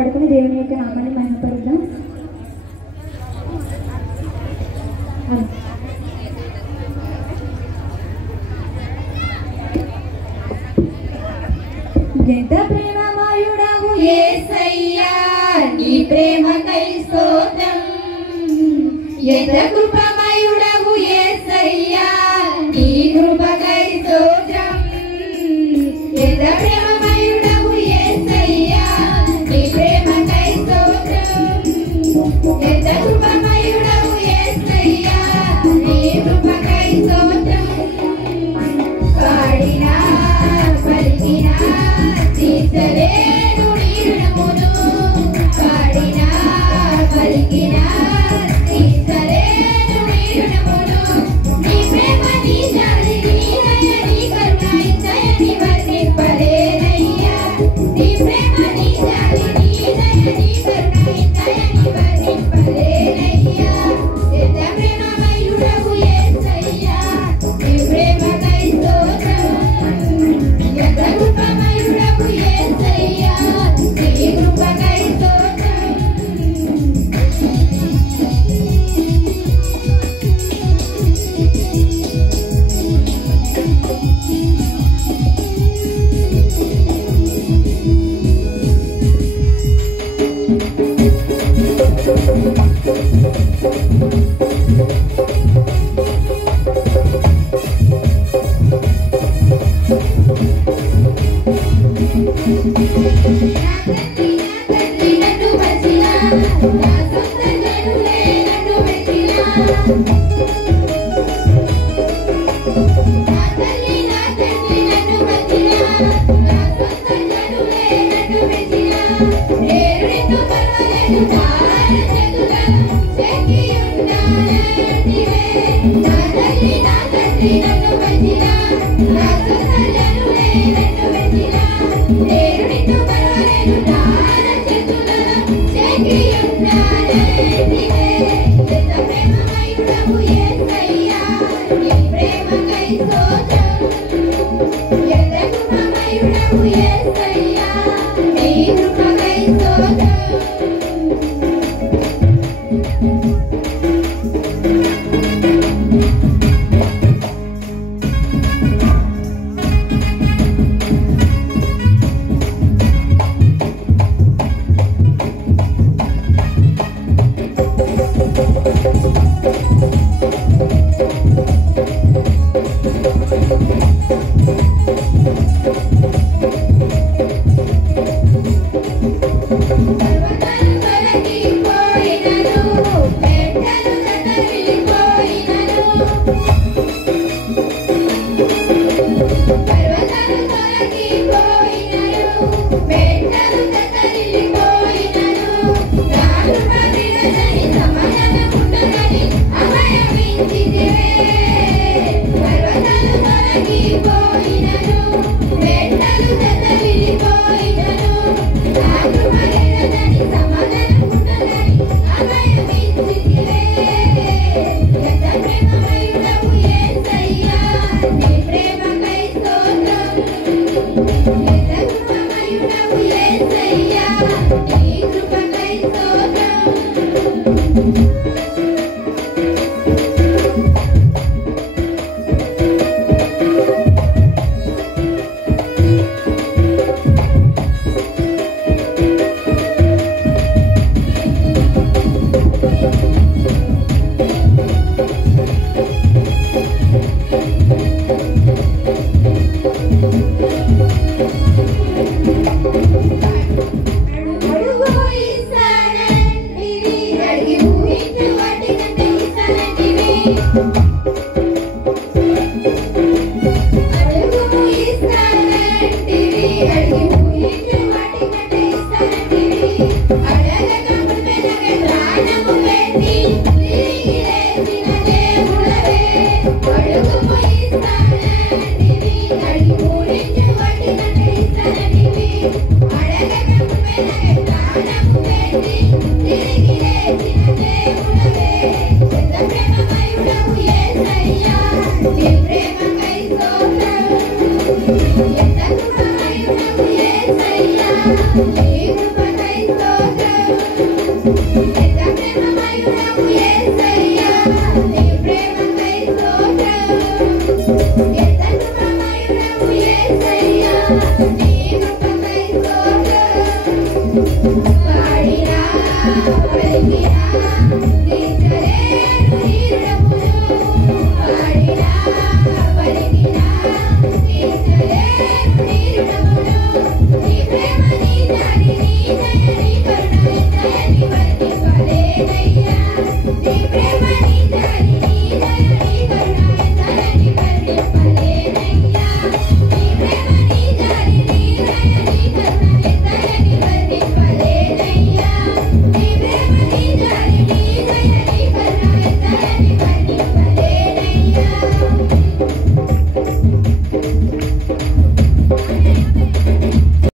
పడుకుని దేవుని యొక్క నామాన్ని మహిమపరుద్దాం. ఎంత ప్రేమమయుడవు యేసయ్యా, నీ ప్రేమకై స్తోత్రం. ఎంత కృపమయుడవు యేసయ్యా, నీ కృపకై స్తోత్రం. ఎంత ప్రేమమయుడవు యేసయ్యా, నీ ప్రేమకై స్తోత్రం. ఎంత కృపమయుడవు యేసయ్యా, నీ కృపకై స్తోత్రం. పాడినా పలికినా తీర్చలేను నీ రుణమును. పాడినా పలికినా తీర్చలేను నీ రుణమును. నీ ప్రేమ నీ జాలి నీ దయ నీ కరుణ ఇంతయని వర్ణింపలేనయ్యా. నీ ప్రేమ నీ జాలి నీ దయ నీ కరుణ ఇంతయని వర్ణింపలేనయ్యా. ఎంత ప్రేమమయుడవు యేసయ్యా, నీ ప్రేమకై స్తోత్రం. ఎంత కృపమయుడవు యేసయ్యా, నీ కృపకై స్తోత్రం. Thank you.